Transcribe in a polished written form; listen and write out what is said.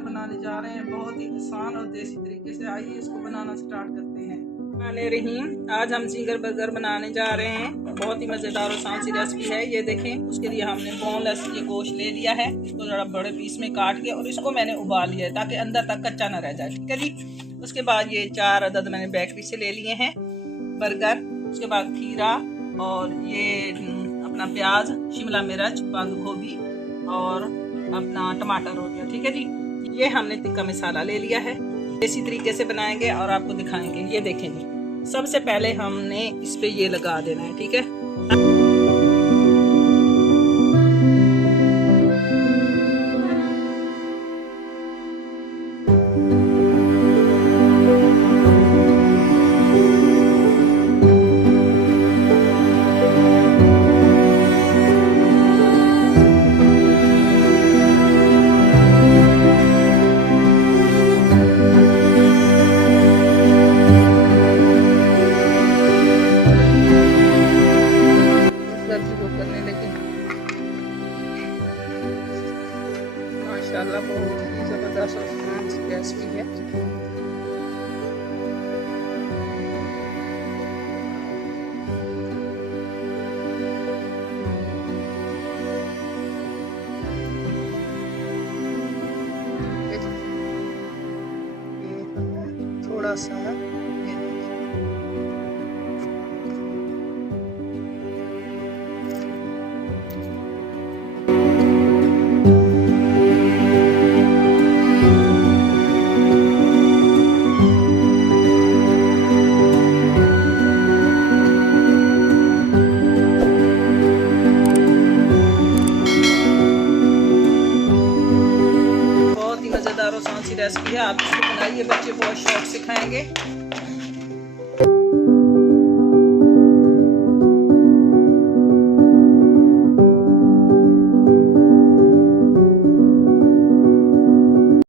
बनाने जा रहे हैं, बहुत ही आसान और देसी तरीके से। आइए इसको बनाना स्टार्ट करते हैं। रहीम, आज हम जिंगर बर्गर बनाने जा रहे हैं। बहुत ही मज़ेदार और आसान सी रेसिपी है। ये देखें, उसके लिए हमने बोनलेस ये गोश्त ले लिया है। इसको ज़रा बड़े पीस में काट के और इसको मैंने उबाल लिया है ताकि अंदर तक कच्चा ना रह जाए। ठीक है जी। उसके बाद ये 4 अदद मैंने बेकरी से ले लिए हैं बर्गर। उसके बाद खीरा और ये अपना प्याज, शिमला मिर्च, बंद गोभी और अपना टमाटर हो गया। ठीक है जी। ये हमने टिक्का मसाला ले लिया है। इसी तरीके से बनाएंगे और आपको दिखाएंगे। ये देखें जी, सबसे पहले हमने इस पे ये लगा देना है। ठीक है। माशाल्लाह बहुत ही ज़बरदस्त और फैंसी रेसिपी है। ये थोड़ा सा रेसिपी है। आप इसको बनाइए, बच्चे बहुत शौक से खाएंगे।